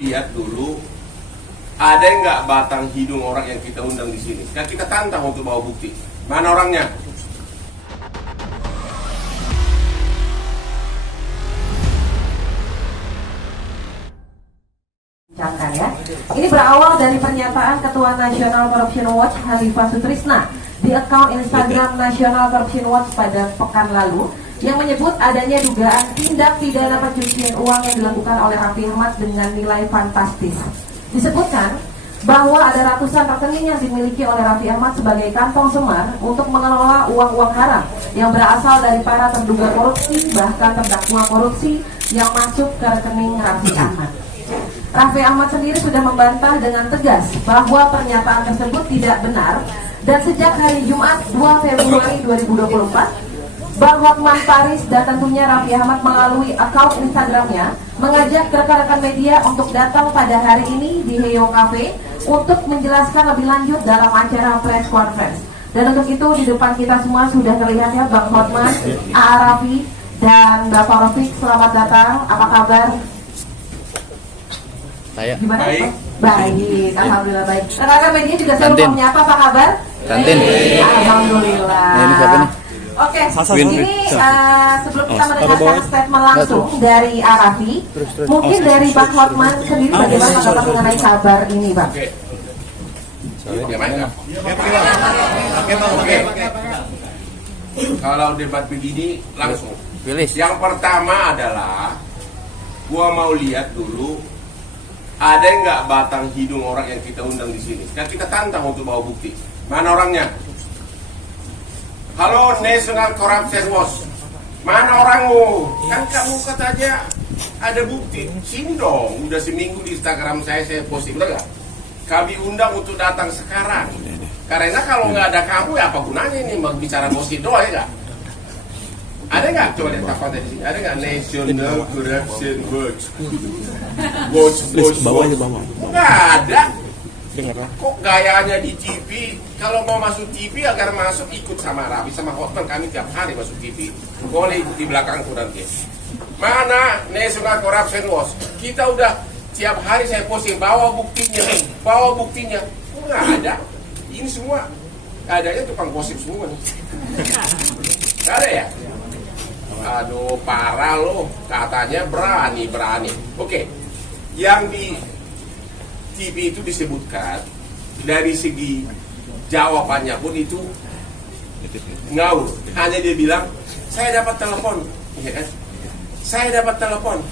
Lihat dulu, ada nggak batang hidung orang yang kita undang di sini? Kan kita tantang untuk bawa bukti. Mana orangnya? Ya. Ini berawal dari pernyataan Ketua National Corruption Watch Hanifah Sutrisna di akun Instagram National Corruption Watch pada pekan lalu yang menyebut adanya dugaan tindak pidana pencucian uang yang dilakukan oleh Raffi Ahmad dengan nilai fantastis. Disebutkan bahwa ada ratusan rekening yang dimiliki oleh Raffi Ahmad sebagai kantong semar untuk mengelola uang-uang haram yang berasal dari para terduga korupsi bahkan terdakwa korupsi yang masuk ke rekening Raffi Ahmad. Raffi Ahmad sendiri sudah membantah dengan tegas bahwa pernyataan tersebut tidak benar dan sejak hari Jumat 2 Februari 2024 Bang Hotman Paris dan tentunya Raffi Ahmad melalui akun Instagramnya mengajak rekan-rekan media untuk datang pada hari ini di Heyo Cafe untuk menjelaskan lebih lanjut dalam acara press conference. Dan untuk itu di depan kita semua sudah terlihat ya Bang Hotman, A.A. Raffi dan Bapak Rafiq, selamat datang. Apa kabar? Gimana? Baik, alhamdulillah baik. Rekan-rekan media juga selalu menyapa, apa kabar? Tantin. Alhamdulillah. Ini siapa nih? Oke, ini sebelum kita mendengarkan statement langsung dari Arafi, mungkin dari Bang Hotman sendiri bagaimana tanggapan mengenai kabar ini, Bang? Oke. Kalau debat begini langsung. Yang pertama adalah gua mau lihat dulu ada nggak batang hidung orang yang kita undang di sini. Kan kita tantang untuk bawa bukti. Mana orangnya? Halo National Corruption Watch, mana orangmu? Kan kamu katanya ada bukti. Sini dong, udah seminggu di Instagram saya posting, udah nggak? Kami undang untuk datang sekarang. Karena kalau nggak ada kamu ya apa gunanya ini bicara gosip doang ya nggak? Ada nggak? Coba lihat apa tadi sini. Ada nggak National Corruption Watch? Bawah. Nggak ada. Kok gayanya di TV? Kalau mau masuk TV agar masuk ikut sama Raffi sama Hotman, kami tiap hari masuk TV. Boleh ikut di belakangku nanti. Mana National Corruption Watch? Kita udah tiap hari saya posting, bawa buktinya. Kok nggak ada? Ini semua adanya tukang gosip semua nih. Nggak ada ya? Aduh parah loh, katanya berani. Oke, yang di TV itu disebutkan dari segi jawabannya pun itu ngawur. Hanya dia bilang saya dapat telepon, ya kan? Saya dapat telepon,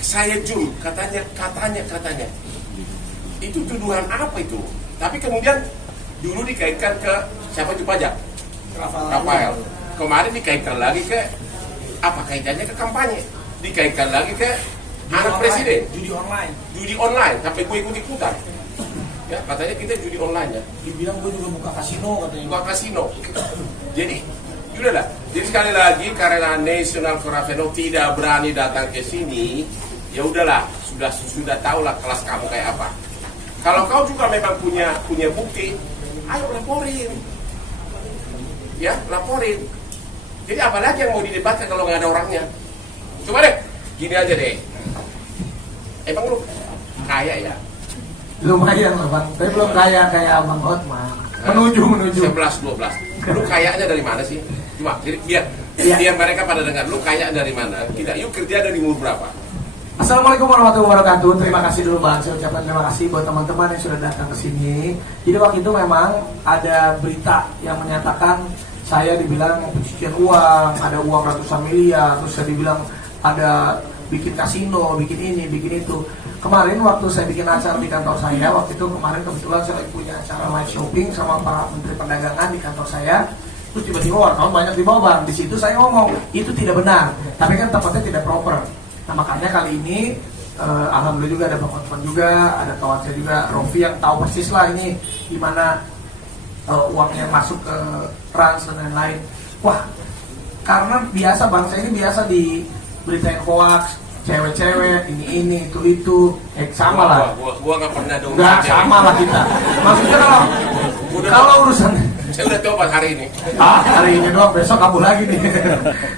saya zoom, katanya. Itu tuduhan apa itu? Tapi kemudian dulu dikaitkan ke siapa itu pajak? Rafael. Kemarin dikaitkan lagi ke apa kaitannya ke kampanye? Dikaitkan lagi ke anak presiden. Judi online sampai gue ikut-ikutan. Ya, katanya kita judi online ya. Dibilang gue juga buka kasino katanya. Buka kasino. Jadi, udahlah. Jadi sekali lagi karena National Corruption tidak berani datang ke sini, ya udahlah, sudah tahulah kelas kamu kayak apa. Kalau kau juga memang punya bukti, ayo laporin. Ya, laporin. Jadi apalagi yang mau didebatkan kalau nggak ada orangnya? Coba deh, gini aja deh. Emang lu kaya ya? Lumayan lah Bang, tapi belum kaya kayak Bang Hotman. Menuju 11-12. Lu kayanya dari mana sih? Cuma jadi biar mereka pada dengar lu kaya dari mana. Kita yuk kerja dari umur berapa? Assalamualaikum warahmatullahi wabarakatuh. Terima kasih dulu Bang, saya ucapkan terima kasih buat teman-teman yang sudah datang ke sini. Jadi waktu itu memang ada berita yang menyatakan saya dibilang pencucian uang, ada uang ratusan miliar, terus saya dibilang ada bikin kasino, bikin ini, bikin itu. Kemarin waktu saya bikin acara di kantor saya, waktu itu kemarin kebetulan saya lagi punya acara live shopping sama para menteri perdagangan di kantor saya. Terus tiba-tiba wartawan banyak di bawah Bang. Di situ saya ngomong itu tidak benar, tapi kan tempatnya tidak proper. Nah makanya kali ini alhamdulillah juga ada Bang Hotman juga, ada kawan saya juga Rofi yang tahu persis lah ini gimana uang yang masuk ke trans dan lain-lain. Wah, karena biasa bangsa ini biasa diberitain hoax, cewek-cewek, ini, itu, sama lah. Gua nggak pernah dong. Nggak sama lah kita. Maksudnya kalau urusan. Saya udah tobat hari ini. Hari ini doang, besok kabur lagi nih.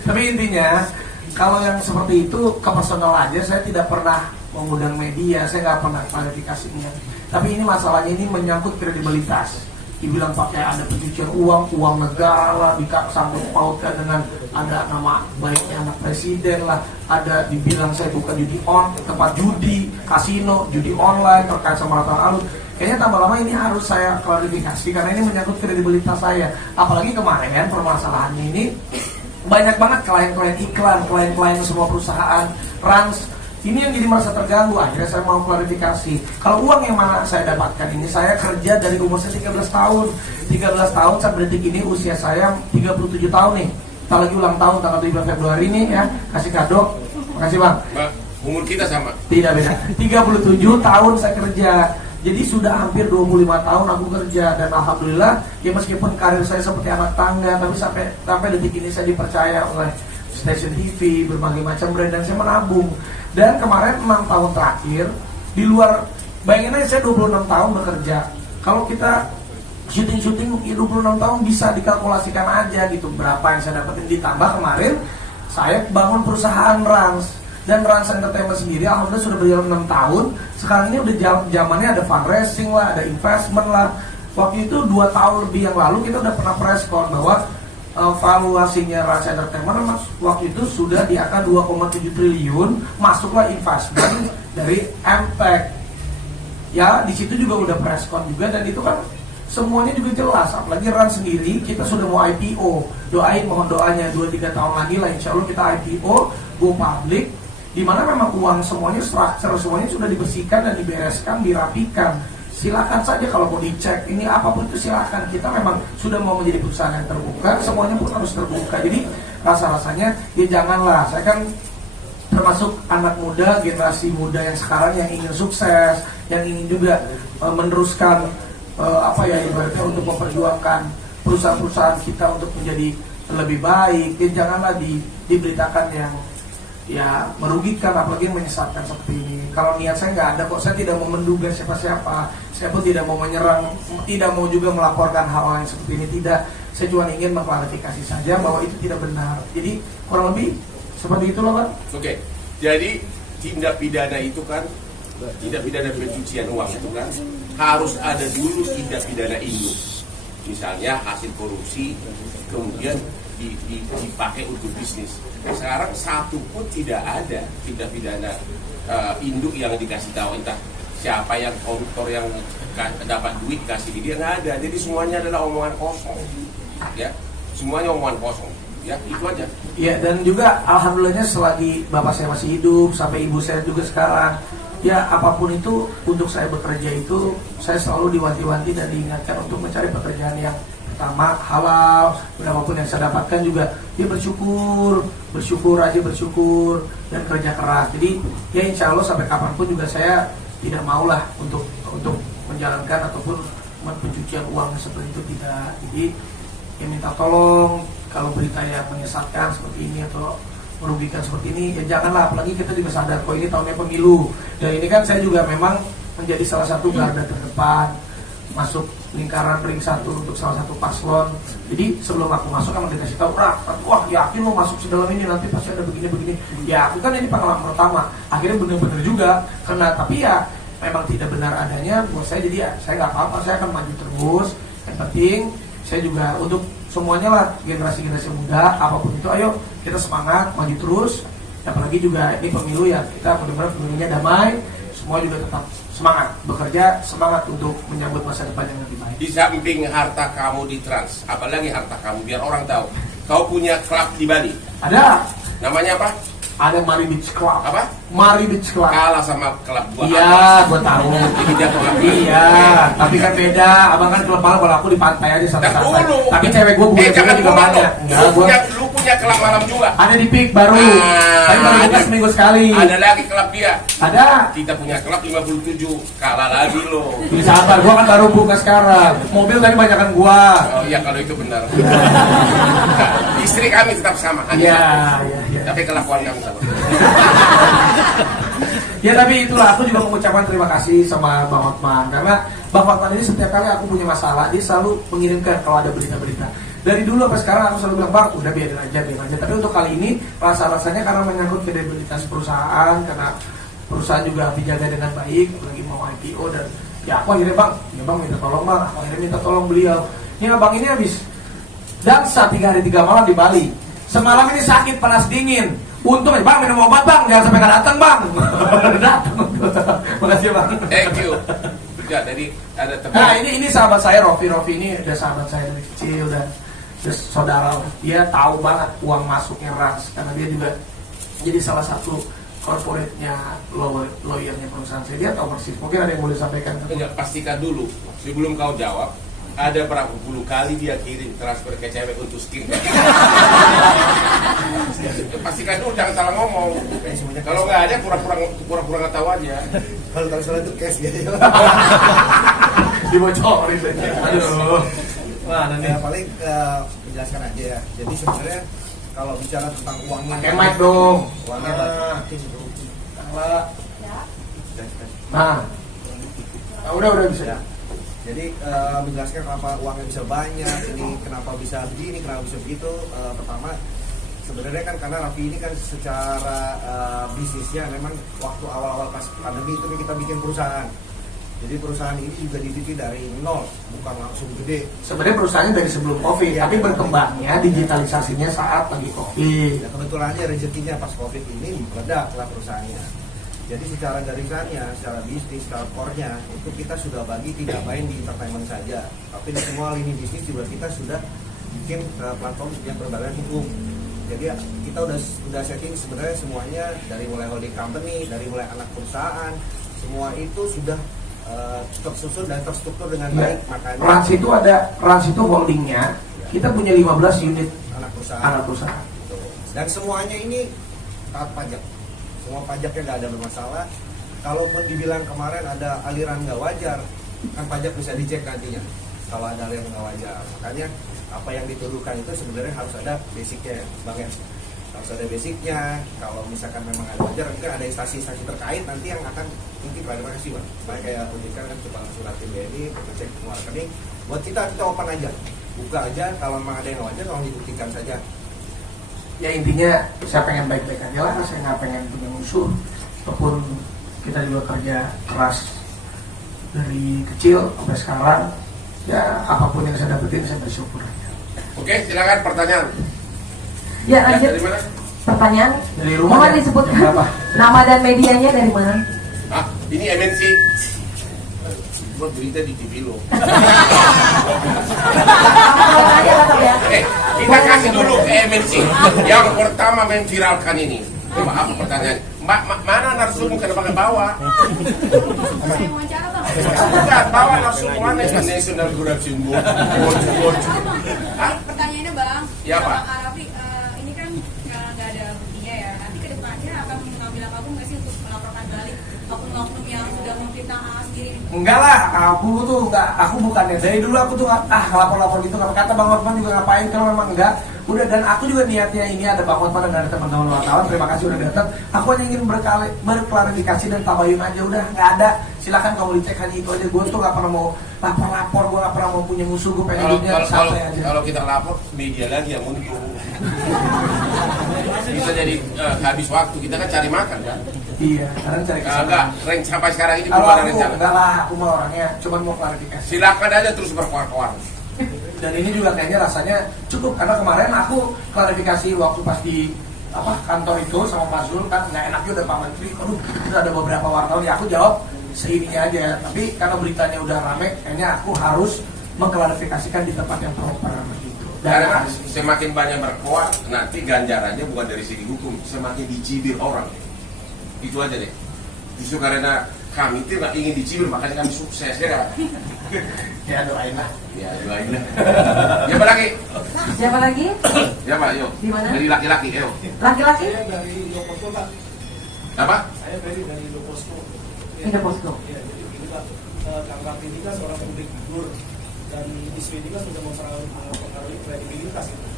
Tapi intinya, kalau yang seperti itu ke personal aja, saya tidak pernah mengundang media, saya nggak pernah klarifikasinya. Tapi ini masalahnya ini menyangkut kredibilitas. Dibilang pakai ada pencucian uang negara lah, disangkut pautkan dengan ada nama baiknya anak presiden lah, ada dibilang saya buka tempat judi, kasino, judi online terkait sama Ratna Alun. Kayaknya tambah lama ini harus saya klarifikasi karena ini menyangkut kredibilitas saya. Apalagi kemarin permasalahannya ini banyak banget klien-klien iklan, klien-klien semua perusahaan, Rans. Ini yang jadi merasa terganggu. Akhirnya saya mau klarifikasi. Kalau uang yang mana saya dapatkan ini, saya kerja dari umur saya 13 tahun. 13 tahun sampai detik ini usia saya 37 tahun nih. Kita lagi ulang tahun tanggal 17 Februari ini ya. Kasih kado. Makasih Bang. Mbak, umur kita sama. Tidak beda. 37 tahun saya kerja. Jadi sudah hampir 25 tahun aku kerja. Dan alhamdulillah ya meskipun karir saya seperti anak tangga, tapi sampai detik ini saya dipercaya oleh stasiun TV, berbagai macam brand, dan saya menabung. Dan kemarin 6 tahun terakhir di luar, bayangin aja saya 26 tahun bekerja. Kalau kita syuting 26 tahun bisa dikalkulasikan aja gitu berapa yang saya dapetin. Ditambah kemarin saya bangun perusahaan Rans, dan Rans Entertainment sendiri alhamdulillah sudah berjalan 6 tahun. Sekarang ini udah zamannya ada fundraising lah, ada investment lah. Waktu itu 2 tahun lebih yang lalu kita udah pernah press con bahwa valuasinya Rans Entertainment waktu itu sudah di angka 2,7 triliun, masuklah investment dari Impact. Ya, di situ juga udah press con juga, dan itu kan semuanya juga jelas. Apalagi Rans sendiri kita sudah mau IPO. Doain, mohon doanya 2-3 tahun lagi lah insya Allah kita IPO, go public, di mana memang uang semuanya, structure semuanya sudah dibersihkan dan dibereskan, dirapikan. Silakan saja kalau mau dicek ini apapun itu silakan. Kita memang sudah mau menjadi perusahaan yang terbuka, semuanya pun harus terbuka. Jadi rasa-rasanya ya janganlah. Saya kan termasuk anak muda, generasi muda yang sekarang yang ingin sukses, yang ingin juga meneruskan ibaratnya untuk memperjuangkan perusahaan-perusahaan kita untuk menjadi lebih baik. Ya janganlah diberitakan yang ya merugikan, apalagi menyesatkan seperti ini. Kalau niat saya nggak ada kok, saya tidak mau menduga siapa-siapa, saya pun tidak mau menyerang, tidak mau juga melaporkan hal yang seperti ini, tidak. Saya cuma ingin mengklarifikasi saja bahwa itu tidak benar. Jadi kurang lebih seperti itulah Pak. Oke, jadi tindak pidana itu kan, tindak pidana pencucian uang itu kan harus ada dulu tindak pidana induk. Misalnya hasil korupsi, kemudian dipakai untuk bisnis. Sekarang satu pun tidak ada tindak pidana induk yang dikasih tahu entah siapa yang koruptor yang dapat duit kasih dia, nggak ada. Jadi semuanya adalah omongan kosong, ya, semuanya omongan kosong, ya, itu aja. Ya, dan juga alhamdulillahnya selagi bapak saya masih hidup sampai ibu saya juga sekarang, ya apapun itu untuk saya bekerja itu saya selalu diwanti-wanti dan diingatkan untuk mencari pekerjaan yang pertama halal, berapapun yang saya dapatkan juga dia bersyukur dan kerja keras. Jadi ya insya Allah sampai kapanpun juga saya tidak maulah untuk menjalankan ataupun pencucian uang seperti itu, tidak. Jadi ya minta tolong kalau berita yang menyesatkan seperti ini atau merugikan seperti ini ya janganlah. Apalagi kita juga sadar kok ini tahunnya pemilu, dan ini kan saya juga memang menjadi salah satu garda terdepan masuk lingkaran ring 1 untuk salah satu paslon. Jadi sebelum aku masuk emang dikasih tahu, wah yakin lo masuk sedalam ini nanti pasti ada begini-begini. Ya aku kan ini pengalaman pertama, akhirnya benar-benar juga kena. Tapi ya memang tidak benar adanya buat saya, jadi ya saya nggak apa-apa, saya akan maju terus. Yang penting saya juga untuk semuanya lah, generasi-generasi muda apapun itu, ayo kita semangat maju terus. Apalagi juga ini pemilu ya, kita benar-benar pemilunya damai, semua juga tetap semangat bekerja, semangat untuk menyambut masa depan yang lebih baik. Di samping harta kamu di Trans, apalagi harta kamu biar orang tahu, kau punya klub di Bali. Ada. Namanya apa? Ada Mari Beach Club. Apa? Mari Beach Club. Kalah sama klub gua. Iya, gua tahu. Jadi dia klub. Iya, tapi kan beda. Abang kan klub malam, kalau aku di pantai aja santai-santai. Dulu. Tapi cewek gua bukan jangan juga banyak. Enggak, lu punya klub malam juga. ada di Peak baru. Tapi baru buka seminggu sekali. Ada lagi klub dia. Ada. Kita punya klub 57, kalah lagi lo. Jadi sabar, gua kan baru buka sekarang. Mobil tadi banyakan gua. Oh iya, kalau itu benar. Istri kami tetap sama. Iya. Tapi kelakuan kami sama. Ya tapi itulah, aku juga mengucapkan terima kasih sama Bang Hotman, karena Bang Hotman ini setiap kali aku punya masalah dia selalu mengirimkan kalau ada berita-berita. Dari dulu sampai sekarang aku selalu bilang, Bang udah biarin aja. Tapi untuk kali ini rasanya karena menyangkut kredibilitas perusahaan, karena perusahaan juga Afi jaga dengan baik, lagi mau IPO dan ya aku akhirnya bang, ya bang minta tolong bang, aku akhirnya minta tolong beliau. Ini abang ini habis dansa 3 hari 3 malam di Bali. Semalam ini sakit panas dingin. Untung bang minum obat bang, jangan sampai nggak datang bang. Datang. Makasih bang. Thank you. Ya, jadi ada teman. Nah ini sahabat saya Rofi ini udah sahabat saya dari kecil dan saudara. Dia tahu banget uang masuknya Rans karena dia juga jadi salah satu corporate-nya lawyernya perusahaan saya. Dia tahu persis. Mungkin ada yang boleh sampaikan. Enggak, pastikan dulu sebelum kau jawab. Ada berapa puluh kali dia kirim transfer ke cewek untuk skin. Pastikan dulu, jangan salah ngomong. Kalau nggak ada pura-pura nggak tahu aja. Kalau salah itu cash ya. Dibocorin saja. Aduh. Wah, nanti Paling menjelaskan aja ya. Jadi sebenarnya kalau bicara tentang uangnya, pakai mic dong. uangnya Nah, udah bisa. ya. Jadi menjelaskan kenapa uangnya bisa banyak, ini kenapa bisa begini, kenapa bisa begitu. Pertama, sebenarnya kan karena Raffi ini kan secara bisnisnya memang waktu awal-awal pas pandemi itu kita bikin perusahaan. Jadi perusahaan ini juga dibikin dari nol, bukan langsung gede. Sebenarnya perusahaannya dari sebelum COVID, tapi berkembangnya digitalisasinya saat lagi COVID. Ya, kebetulannya rezekinya pas COVID ini meledak lah perusahaannya. Jadi secara garisannya, secara bisnis, secara core-nya itu kita sudah bagi tidak main di entertainment saja, tapi di semua lini bisnis juga kita sudah bikin platform yang berbadan hukum. Jadi kita udah setting sebenarnya semuanya dari mulai holding company, dari mulai anak perusahaan, semua itu sudah tersusun dan terstruktur dengan baik. Makanya Rans itu holdingnya. Kita punya 15 unit anak anak perusahaan. perusahaan. Dan semuanya ini taat pajak. Semua pajaknya nggak ada bermasalah. Kalaupun dibilang kemarin ada aliran nggak wajar, kan pajak bisa dicek nantinya kalau ada aliran nggak wajar. Makanya apa yang dituduhkan itu sebenarnya harus ada basicnya, Bang ya. Harus ada basicnya. Kalau misalkan memang ada wajar, mungkin ada instansi-instansi terkait nanti yang akan mungkin pada kasih Bang. Supaya kayak OJK kan coba suratin BNI, cek semua rekening. Buat kita open aja, buka aja. Kalau memang ada yang wajar, tolong dibuktikan saja. Ya intinya saya pengen baik-baik aja lah, saya nggak pengen punya musuh. Walaupun kita juga kerja keras dari kecil sampai sekarang, ya apapun yang saya dapetin saya bersyukur aja. Oke, silakan pertanyaan. Ya, lanjut. Dari mana? Pertanyaan. Dari rumah Mohon ya? disebutkan Berapa? nama dan medianya dari mana? Ah, ini MNC. Buat berita di TV lo. Kalau aja tetap ya. Kita kasih dulu ke MNC. Yang pertama memviralkan ini. Coba apa pertanyaan? Mana narsum kenapa nggak bawa? Saya wawancara bang. Bukan, bawa narsum mana National Corruption Board. Hah? Pertanyaannya bang. Ya, Pak. Bang Arafi, ini kan nggak ada buktinya ya. Nanti kedepannya akan mengambil langkah nggak sih untuk melaporkan balik oknum-oknum yang sudah memfitnah AA sendiri? Enggak lah, aku bukannya dari dulu aku tuh lapor gitu. Kata Bang Hotman juga ngapain kalau memang enggak. Udah, dan aku juga niatnya ini ada Bang Hotman dan ada teman-teman wartawan. Terima kasih udah datang. Aku hanya ingin berklarifikasi dan tabayun aja, udah nggak ada. Silakan kamu dicek, hanya itu aja. Gue tuh nggak pernah mau lapor, gue nggak pernah mau punya musuh. Gue pengen hidupnya santai aja. Kalau kita lapor, media lagi yang untung. Bisa jadi habis waktu, kita kan cari makan kan. Iya, karena cari kesalahan. Enggak, sampai sekarang ini belum Kalau ada aku rencana. enggak lah, aku mah orangnya cuma mau klarifikasi. Silakan aja terus berkoar-koar. Dan ini juga kayaknya rasanya cukup, karena kemarin aku klarifikasi waktu pas di kantor itu sama Pak Zul, kan nggak enak juga Pak Menteri. Aduh, terus ada beberapa wartawan, ya aku jawab seininya aja. Tapi karena beritanya udah rame, kayaknya aku harus mengklarifikasikan di tempat yang proper begitu. Karena semakin banyak berkoar, nanti ganjarannya bukan dari segi hukum, semakin dicibir orang. Itu aja deh. Justru karena kami itu nggak ingin dicibir, makanya kami sukses ya. Ya doain lah. Ya, doain lah. Siapa lagi? Siapa lagi? Siapa? Yuk. Di mana? Dari laki-laki, yuk. Laki-laki? Dari Loposko Pak. Apa? Saya dari Loposko. Ini Posko. Ya, jadi begini Pak, Kang Rafi ini kan seorang publik figur dan isu ini kan sudah mempengaruhi kredibilitas itu.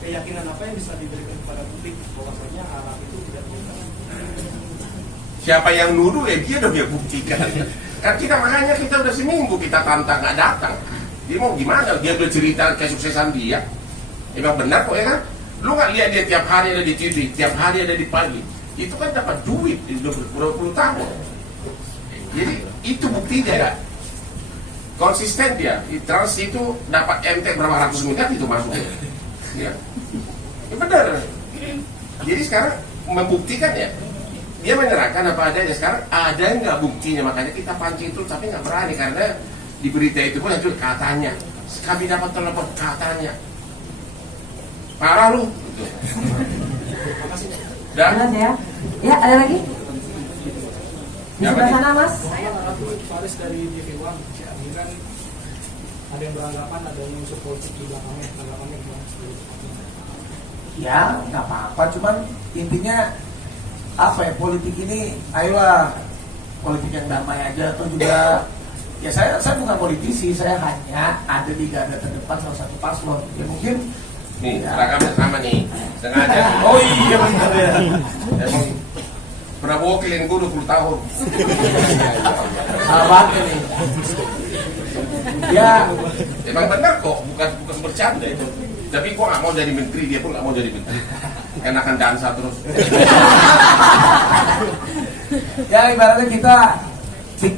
Keyakinan apa yang bisa diberikan kepada publik bahwasanya Arab itu tidak bukan? Siapa yang nuduh ya dia udah buktikan. Kan kita makanya kita udah seminggu kita tantang nggak datang. Dia mau gimana? Dia udah cerita kesuksesan dia. Emang benar kok ya kan? Lu nggak lihat dia tiap hari ada di TV, tiap hari ada di pagi. itu kan dapat duit udah berpuluh puluh tahun. Jadi itu buktinya ya. Konsisten dia. Trans itu dapat MT berapa ratus miliar itu masuk. Ya. Ya benar. Jadi sekarang membuktikan ya. Dia menyerahkan apa adanya. Sekarang ada nggak buktinya, makanya kita pancing terus tapi nggak berani karena di berita itu pun itu katanya. Kami dapat telepon katanya. Parah lu. Gitu. Dan Jelas ya. Ya, ada lagi? Di Ya, sebelah Pak. sana, Mas. Saya Ratu Faris dari TV One. Ini kan ada yang beranggapan ada unsur politik di belakangnya. Tanggapannya gimana? Ya nggak apa-apa, cuman intinya apa ya, politik ini ayolah politik yang damai aja. Atau juga ya saya bukan politisi, saya hanya ada di garda terdepan salah satu paslon. Ya mungkin nih, ya. seragamnya sama nih. Sengaja. Oh iya benar ya. Emang Prabowo kalian gue 20 tahun. Sahabat ini. Ya, Emang benar kok, bukan bercanda itu. Tapi gua nggak mau jadi menteri, dia pun nggak mau jadi menteri. Enakan dansa terus. ya ibaratnya kita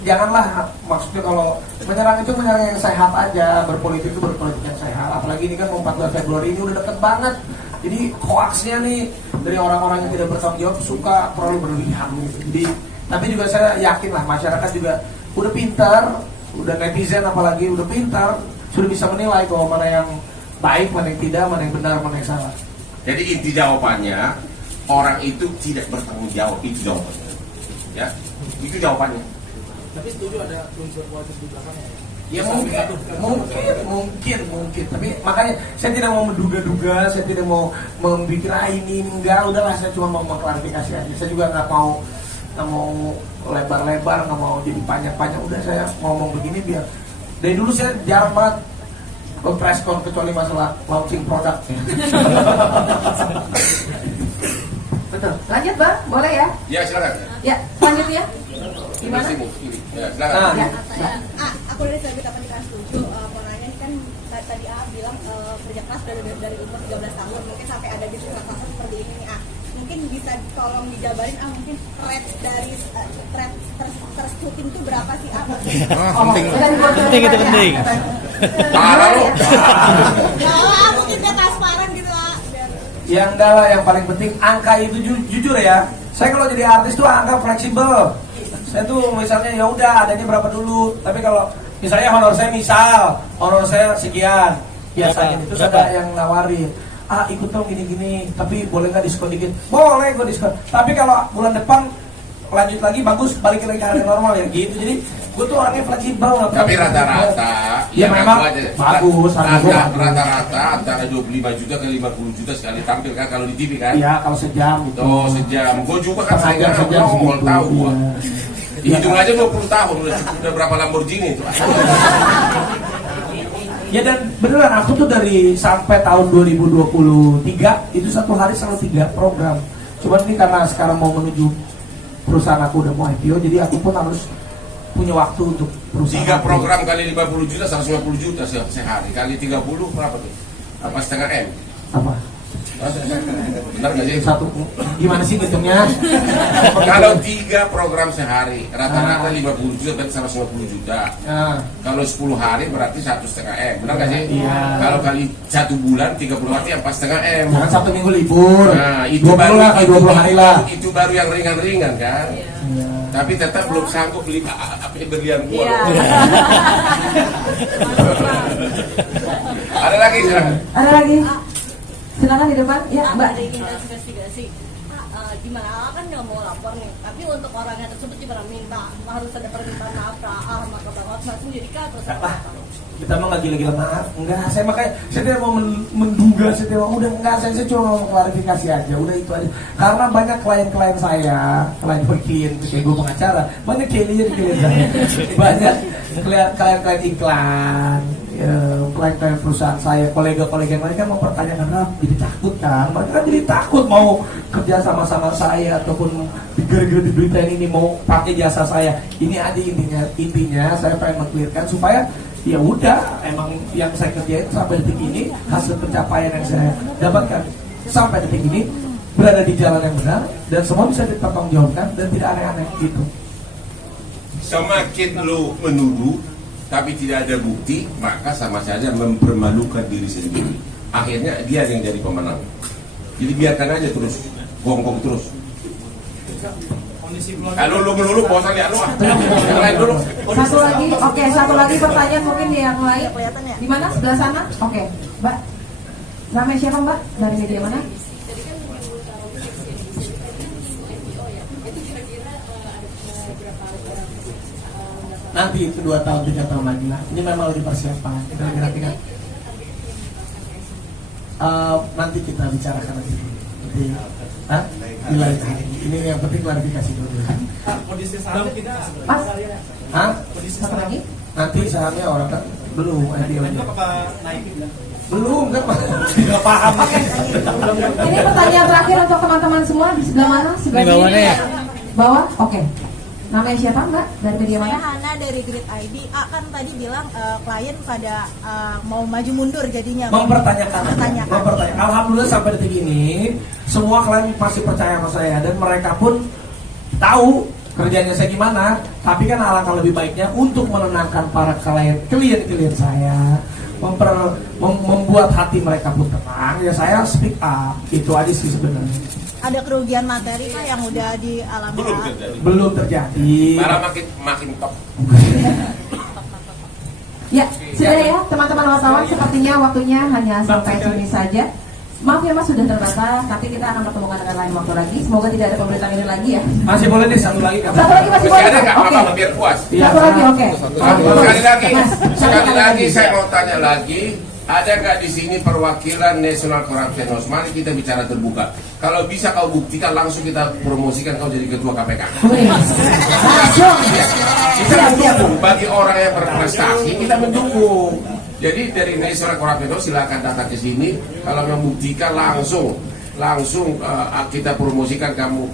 janganlah, maksudnya kalau menyerang itu menyerang yang sehat aja, berpolitik itu berpolitik yang sehat. Apalagi ini kan 14 Februari ini udah deket banget. Jadi hoaxnya nih dari orang-orang yang tidak bertanggung jawab suka terlalu berlebihan gitu. Jadi tapi juga saya yakin lah masyarakat juga udah pintar, udah netizen apalagi udah pintar, sudah bisa menilai bahwa mana yang baik, mana yang tidak, mana yang benar, mana yang salah. Jadi inti jawabannya, orang itu tidak bertanggung jawab, itu jawabannya. Ya, itu jawabannya. Tapi setuju ada unsur politik di belakangnya. Ya mungkin, tapi makanya saya tidak mau menduga-duga, saya tidak mau memikir ini enggak, udahlah saya cuma mau mengklarifikasi aja. Saya juga nggak mau lebar-lebar, nggak mau jadi panjang-panjang. Udah saya ngomong begini biar dari dulu saya jarang banget press con kecuali masalah launching produk. Betul. Lanjut, Bang. Boleh ya? Ya silakan. Ya, selanjutnya. Gimana? Sini. Ya silakan. Ya. Aku dari Sabit apa kita setuju. Mau nanya ini kan tadi bilang kerja keras dari umur 13 tahun mungkin sampai ada di kelas seperti ini nih. Mungkin bisa tolong dijabarin mungkin rate dari rate tersyuting itu berapa sih Penting itu penting. Parah lu. mungkin dia transparan gitu lah. Yang enggak lah, yang paling penting angka itu jujur ya. Saya kalau jadi artis tuh angka fleksibel. Saya tuh misalnya ya udah adanya berapa dulu. Tapi kalau misalnya honor saya sekian, biasanya itu ada yang nawarin. Ikut dong gini-gini, tapi boleh nggak diskon dikit? Boleh gue diskon. Tapi kalau bulan depan lanjut lagi bagus, balikin lagi harga normal ya gitu. Jadi gue tuh orangnya fleksibel. Tapi rata-rata ya memang bagus. Rata-rata antara 25 juta ke 50 juta sekali tampil kan kalau di TV kan? Iya, kalau sejam gitu. Oh sejam. Gue juga kan Sejam nongol segitu. tahu gua. Iya. Hitung aja 20 tahun udah berapa Lamborghini itu. Ya dan beneran aku tuh dari sampai tahun 2023 itu satu hari selalu 3 program. Cuman ini karena sekarang mau menuju perusahaan aku udah mau IPO, jadi aku pun harus punya waktu untuk perusahaan. 3 program kali 50 juta 150 juta sehari kali 30 berapa tuh? Apa setengah M? Apa? Benar nggak sih? Satu gimana sih hitungnya? Kalau 3 program sehari rata-rata 50 juta berarti 150 juta. Nah, Kalau 10 hari berarti 1,5 M, benar nggak sih? Iya. Kalau kali 1 bulan 30 hari 4,5 M. jangan Sabtu Minggu libur. Nah, itu 20 baru lah, kayak 20 hari lah. Itu baru yang ringan-ringan kan? Iya. Tapi tetap belum sanggup beli berlian gua. Iya. Ada lagi silakan. Ada lagi? Silakan di depan. Ya, Mbak. Ada ingin investigasi. Gimana kan nggak mau lapor nih, tapi untuk orangnya tersebut gimana minta harus ada permintaan maaf ke maka bapak langsung jadi kah terus apa? Kita mah lagi maaf. Enggak, saya makanya saya tidak mau menduga, saya tidak mau, udah enggak, saya cuma mau klarifikasi aja, udah itu aja. Karena banyak klien saya, klien kayak gue pengacara, banyak klien saya, banyak klien iklan, klien perusahaan saya, kolega-kolega yang lain kan mau pertanyakan, jadi takut kan, mereka kan jadi takut mau kerja sama-sama saya ataupun gara-gara di berita ini mau pakai jasa saya. Ini aja intinya saya pengen mengklirkan supaya ya udah, emang yang saya kerjain sampai detik ini, hasil pencapaian yang saya dapatkan sampai detik ini berada di jalan yang benar dan semua bisa dipertanggungjawabkan dan tidak aneh-aneh gitu. Semakin lu menuduh tapi tidak ada bukti, maka sama saja mempermalukan diri sendiri. Akhirnya dia yang jadi pemenang. Jadi biarkan aja terus, gonggong terus. Kalau lu melulu bosan ya lu, yang lain dulu. Satu lagi, oke, satu lagi pertanyaan mungkin yang lain. Kelihatan ya? Di mana? Sebelah sana? Oke, Mbak. Namanya siapa Mbak? Dari media mana? Nanti itu 2 tahun 3 tahun lagi lah. Ini memang lagi persiapan. Kita lagi rapikan. Nanti kita bicarakan nanti. Di lain hari. Ini yang penting klarifikasi dulu. Kondisi saham kita Mas, kondisi satu lagi. Nanti sahamnya orang kan belum IPO-nya. apa naik? Belum kan nggak paham. Ini pertanyaan terakhir untuk teman-teman semua di sebelah mana? Sebelah kiri. Bawah? Oke. Namanya siapa Mbak? Dari media Saya mana? Hana dari Grid ID. Kan tadi bilang klien pada mau maju mundur jadinya. Mempertanyakan. Mempertanyakan. Alhamdulillah sampai detik ini semua klien masih percaya sama saya dan mereka pun tahu kerjanya saya gimana. Tapi kan alangkah lebih baiknya untuk menenangkan para klien saya, membuat hati mereka pun tenang. Ya saya speak up. Itu aja sih sebenarnya. Ada kerugian materi Pak yang udah dialami? Belum terjadi. Belum terjadi. Malah makin top. Ya, sudah ya teman-teman wartawan, sepertinya waktunya hanya sampai sini saja. Maaf ya Mas sudah terbatas, tapi kita akan pertemukan dengan lain waktu lagi. Semoga tidak ada pemberitaan ini lagi ya. Masih boleh nih satu lagi kan? Satu lagi masih Masih boleh. ada nggak Oke. apa-apa biar puas? Satu lagi oke. Sekali lagi saya mau tanya lagi, ada nggak di sini perwakilan National Corruption Watch? Mari kita bicara terbuka. Kalau bisa kau buktikan langsung kita promosikan kau jadi ketua KPK. Langsung. Kita mendukung bagi orang yang berprestasi, kita mendukung. Jadi dari National Corruption Watch silakan datang ke sini. Kalau membuktikan langsung kita promosikan kamu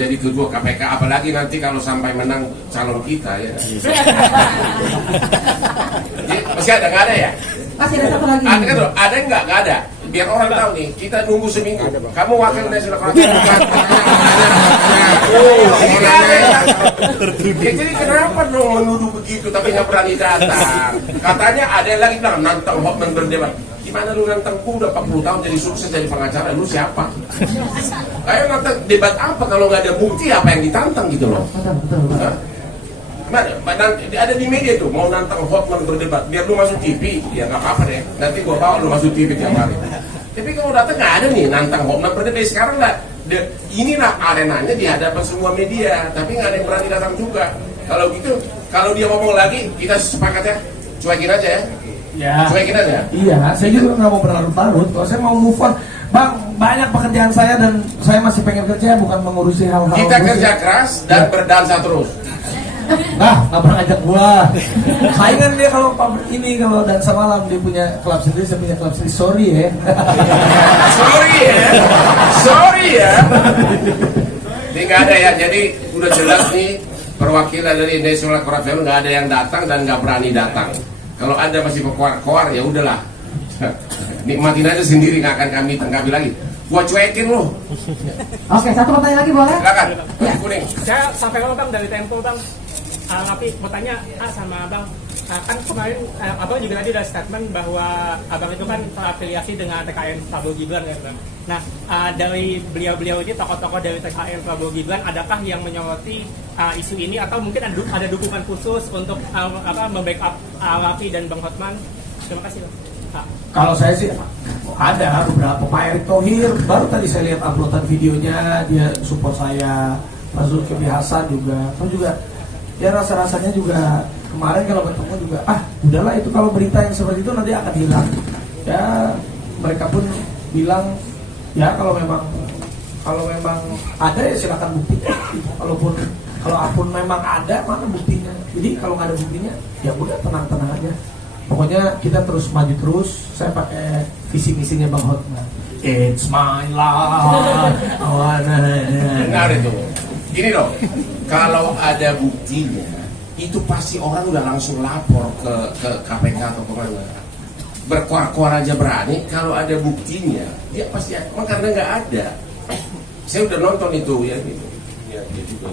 jadi ketua KPK. Apalagi nanti kalau sampai menang calon kita ya. Jadi, masih ada nggak ada ya? Masih ada satu lagi. Ada nggak ada? Biar orang tahu nih, kita nunggu seminggu. Kamu wakil National Corruption Watch. Ini nggak ada ya? Ya, jadi kenapa dong menuduh begitu tapi nggak berani datang? Katanya ada yang lagi bilang nantang Hotman berdebat. Gimana lu nantang? Udah 40 tahun jadi sukses jadi pengacara, lu siapa? Ayo nantang debat apa kalau nggak ada bukti apa yang ditantang gitu loh? Betul. Hah? Gimana? Ada di media tuh mau nantang Hotman berdebat biar lu masuk TV, ya nggak apa-apa deh. Nanti gua bawa lu masuk TV tiap hari. Tapi kalau datang nggak ada nih nantang Hotman berdebat sekarang lah. Inilah arenanya di hadapan semua media, tapi nggak ada yang berani datang juga. Kalau gitu, kalau dia ngomong lagi, kita sepakat ya, cuekin aja ya. Ya. Cuekin aja. Iya, saya juga nggak mau berlarut-larut. Kalau saya mau move on, Bang, banyak pekerjaan saya dan saya masih pengen kerja, bukan mengurusi hal-hal. Kita kerja keras dan berdansa terus. Nah, nggak pernah ngajak gua. Saingan dia kalau kalau dansa malam dia punya klub sendiri, saya punya klub sendiri. Sorry ya. Sorry ya. Ini nggak ada ya. Jadi udah jelas nih perwakilan dari National Corruption nggak ada yang datang dan nggak berani datang. Kalau ada masih berkoar-koar ya udahlah. Nikmatin aja sendiri, nggak akan kami tanggapi lagi. Gua cuekin lo. Oke, satu pertanyaan lagi boleh? Silakan. Ya. Kuning. Saya sampai Bang dari Tempo Bang. Tapi mau tanya sama Abang, kan kemarin Abang juga tadi ada statement bahwa Abang itu kan terafiliasi dengan TKN Prabowo Gibran ya Bang. Nah dari beliau-beliau ini tokoh-tokoh dari TKN Prabowo Gibran, adakah yang menyoroti isu ini atau mungkin ada dukungan khusus untuk membackup Raffi dan Bang Hotman? Terima kasih Bang. Kalau saya sih ada beberapa. Pak Erick Thohir baru tadi saya lihat uploadan videonya, dia support saya. Pak Zulkifli Hasan juga, ya rasa-rasanya juga kemarin kalau bertemu juga udahlah itu kalau berita yang seperti itu nanti akan hilang. Ya mereka pun bilang ya kalau memang ada ya silakan buktikan. Kalaupun memang ada mana buktinya. Jadi kalau nggak ada buktinya ya udah tenang-tenang aja. Pokoknya kita terus maju terus. Saya pakai visi misinya Bang Hotman. It's my life. Benar itu. Gini loh, kalau ada buktinya, itu pasti orang udah langsung lapor ke KPK atau kemana. Berkuar-kuar aja berani, kalau ada buktinya, dia pasti karena nggak ada. Saya udah nonton itu ya gitu. Ya, dia juga.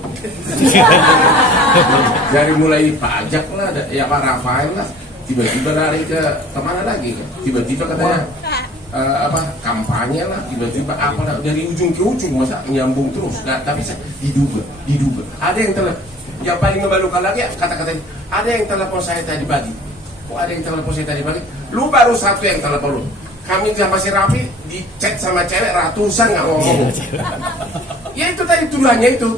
Dari mulai pajak lah, ya Pak Rafael lah, tiba-tiba lari ke kemana lagi? Tiba-tiba katanya kampanye lah, tiba-tiba apalah dari ujung ke ujung, masa nyambung terus. Nah, tapi saya diduga. Ada yang paling memalukan lagi kata-kata ada yang telepon saya tadi pagi. Kok ada yang telepon saya tadi pagi? Lu baru satu yang telepon lu. Kami sama si Raffi di chat sama cewek ratusan nggak ngomong. Ya itu tadi tuduhannya itu.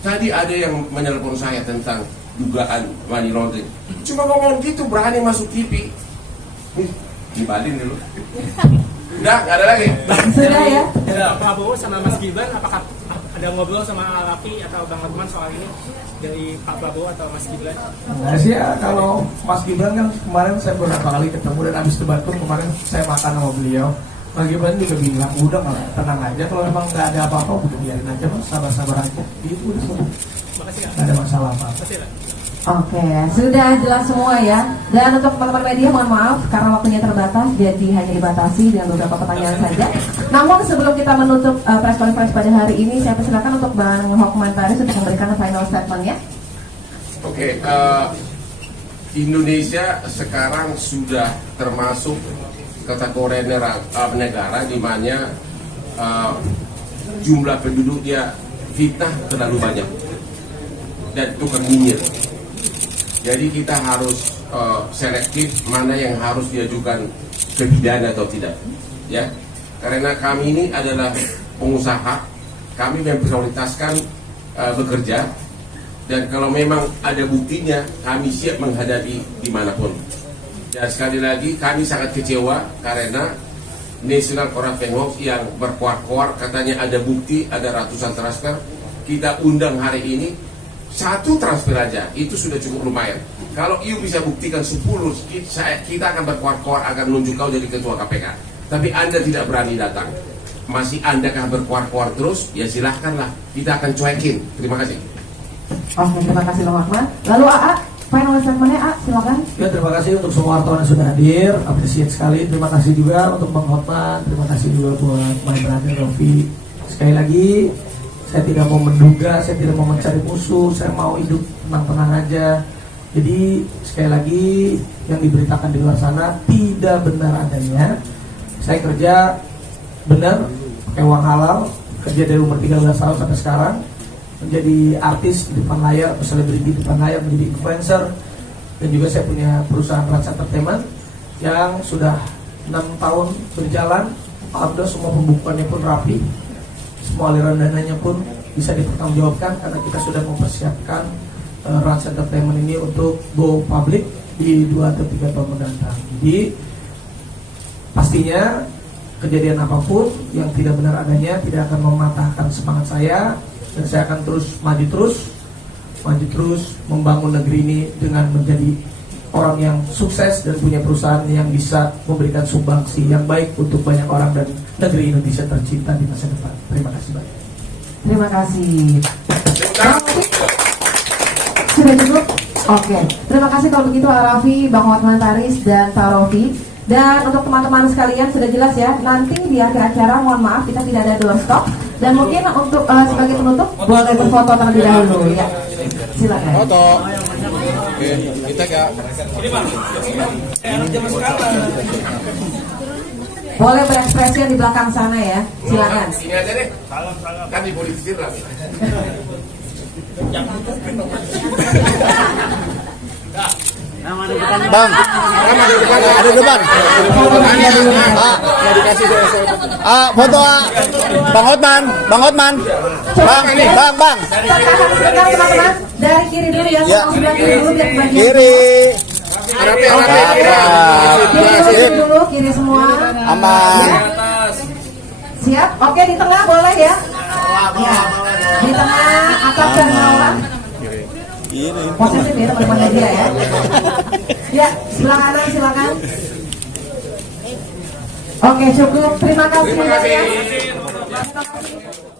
Tadi ada yang menelpon saya tentang dugaan money laundering. Cuma ngomong gitu berani masuk TV. Dibalin dulu. Udah nggak ada lagi. Sudah ya. Pak Prabowo sama Mas Gibran, apakah ada ngobrol sama Raffi atau Bang Hotman soal ini dari Pak Prabowo atau Mas Gibran? Nah sih ya, kalau Mas Gibran kan kemarin saya beberapa kali ketemu dan habis debat pun kemarin saya makan sama beliau. Mas Gibran juga bilang udah malah tenang aja, kalau memang nggak ada apa-apa udah biarin aja mas, sabar-sabar aja. Itu udah semua. Makasih Kak. Nggak ada masalah apa. Makasih Kak. Oke, sudah jelas semua ya. Dan untuk teman-teman media mohon maaf karena waktunya terbatas, jadi hanya dibatasi dengan beberapa pertanyaan saja. Namun sebelum kita menutup press conference pada hari ini, saya persilakan untuk Bang Hotman Paris untuk memberikan final statement-nya. Oke, Indonesia sekarang sudah termasuk kategori negara di mana jumlah penduduknya fitnah terlalu banyak dan tukang nyinyir. Jadi kita harus selektif mana yang harus diajukan ke pidana atau tidak, ya. Karena kami ini adalah pengusaha, kami memprioritaskan bekerja, dan kalau memang ada buktinya, kami siap menghadapi dimanapun. Dan sekali lagi kami sangat kecewa karena National Corruption Watch yang berkuar-kuar katanya ada bukti, ada ratusan transfer. Kita undang hari ini satu transfer aja, itu sudah cukup lumayan. Kalau you bisa buktikan 10, kita akan berkuar-kuar akan menunjuk kau jadi ketua KPK. Tapi Anda tidak berani datang. Masih Anda kah berkuar-kuar terus? Ya silahkanlah, kita akan cuekin. Terima kasih. Oke, terima kasih Bang Hotman. Lalu AA, final statement-nya A, silakan. Ya terima kasih untuk semua wartawan yang sudah hadir, apresiasi sekali. Terima kasih juga untuk Bang Hotman, terima kasih juga buat my brother Rofi. Sekali lagi, saya tidak mau menduga, saya tidak mau mencari musuh, saya mau hidup tenang-tenang aja. Jadi sekali lagi yang diberitakan di luar sana tidak benar adanya. Saya kerja benar, pakai uang halal, kerja dari umur 13 tahun sampai sekarang, menjadi artis di depan layar, selebriti di depan layar, menjadi influencer, dan juga saya punya perusahaan Rans Entertainment yang sudah 6 tahun berjalan. Alhamdulillah semua pembukuannya pun rapi, semua aliran dananya pun bisa dipertanggungjawabkan karena kita sudah mempersiapkan Rans Entertainment ini untuk go public di 2 atau 3 tahun mendatang. Jadi pastinya kejadian apapun yang tidak benar adanya tidak akan mematahkan semangat saya, dan saya akan terus maju terus membangun negeri ini dengan menjadi orang yang sukses dan punya perusahaan yang bisa memberikan sumbangsi yang baik untuk banyak orang dan negeri Indonesia tercinta di masa depan. Terima kasih banyak. Terima kasih. Sudah cukup? Oke. Terima kasih kalau begitu Raffi, Bang Hotman Paris, dan Pak Rofi. Dan untuk teman-teman sekalian sudah jelas ya, nanti di akhir acara mohon maaf kita tidak ada doorstop. Dan mungkin untuk sebagai penutup boleh berfoto terlebih dahulu ya. Silakan. Foto. Oke, kita ya. Boleh berekspresi di belakang sana ya. Silakan. Sini aja deh. Kan dipolitisir lah. Bang, ada depan. Dikasih foto Bang Hotman. Bang. Sebentar teman-teman. Dari kiri dulu ya. Sebelah kiri dulu biar kebagian. Kiri Dulu kiri semua. aman. Ya. Siap? Oke, di tengah boleh ya? Ya. Di tengah atas dan bawah. Positif ya teman-teman media ya. Ya, sebelah kanan silakan. Oke, cukup. Terima kasih. Terima kasih. Terima kasih.